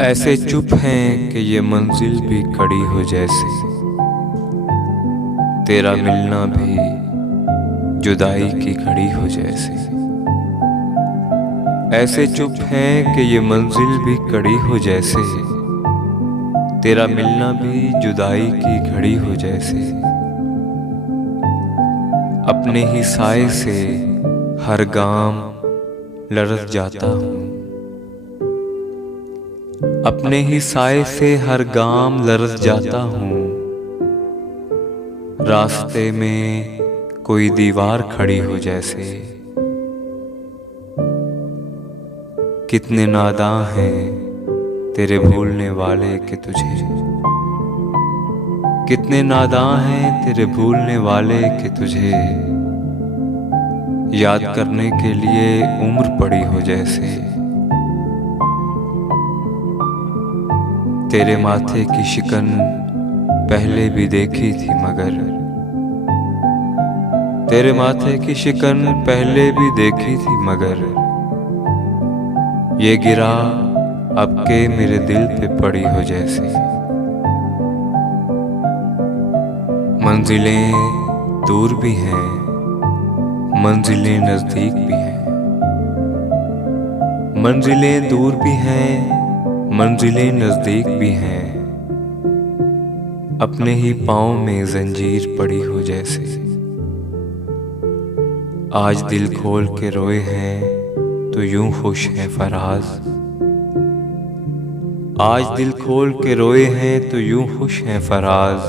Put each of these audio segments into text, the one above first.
ऐसे चुप हैं कि ये मंजिल भी खड़ी हो जैसे, तेरा मिलना भी जुदाई की घड़ी हो जैसे। ऐसे चुप हैं कि ये मंजिल भी खड़ी हो जैसे, तेरा मिलना भी जुदाई की घड़ी हो जैसे। अपने ही साए से हर गाम लरज़ जाता हूँ, अपने ही साए से हर गाम लरज़ जाता हूँ। रास्ते में कोई दीवार खड़ी हो जैसे। कितने नादां हैं तेरे भूलने वाले के तुझे, कितने नादां हैं तेरे भूलने वाले के तुझे। याद करने के लिए उम्र पड़ी हो जैसे। तेरे माथे की शिकन पहले भी देखी थी मगर, तेरे माथे की शिकन पहले भी देखी थी मगर, ये गिरा अब के मेरे दिल पे पड़ी हो जैसे। मंजिलें दूर भी हैं, मंजिलें नजदीक भी हैं। मंजिलें दूर भी हैं, मंजिलें नजदीक भी हैं। अपने ही पाँव में जंजीर पड़ी हो जैसे। आज दिल खोल के रोए हैं तो यूं खुश है फराज, आज दिल खोल के रोए हैं तो यूं खुश है फराज।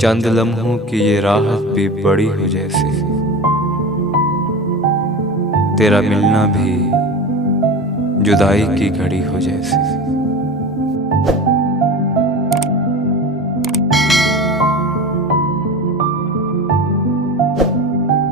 चंद लम्हों की ये राहत भी बड़ी हो जैसे, तेरा मिलना भी जुदाई की घड़ी हो जैसे।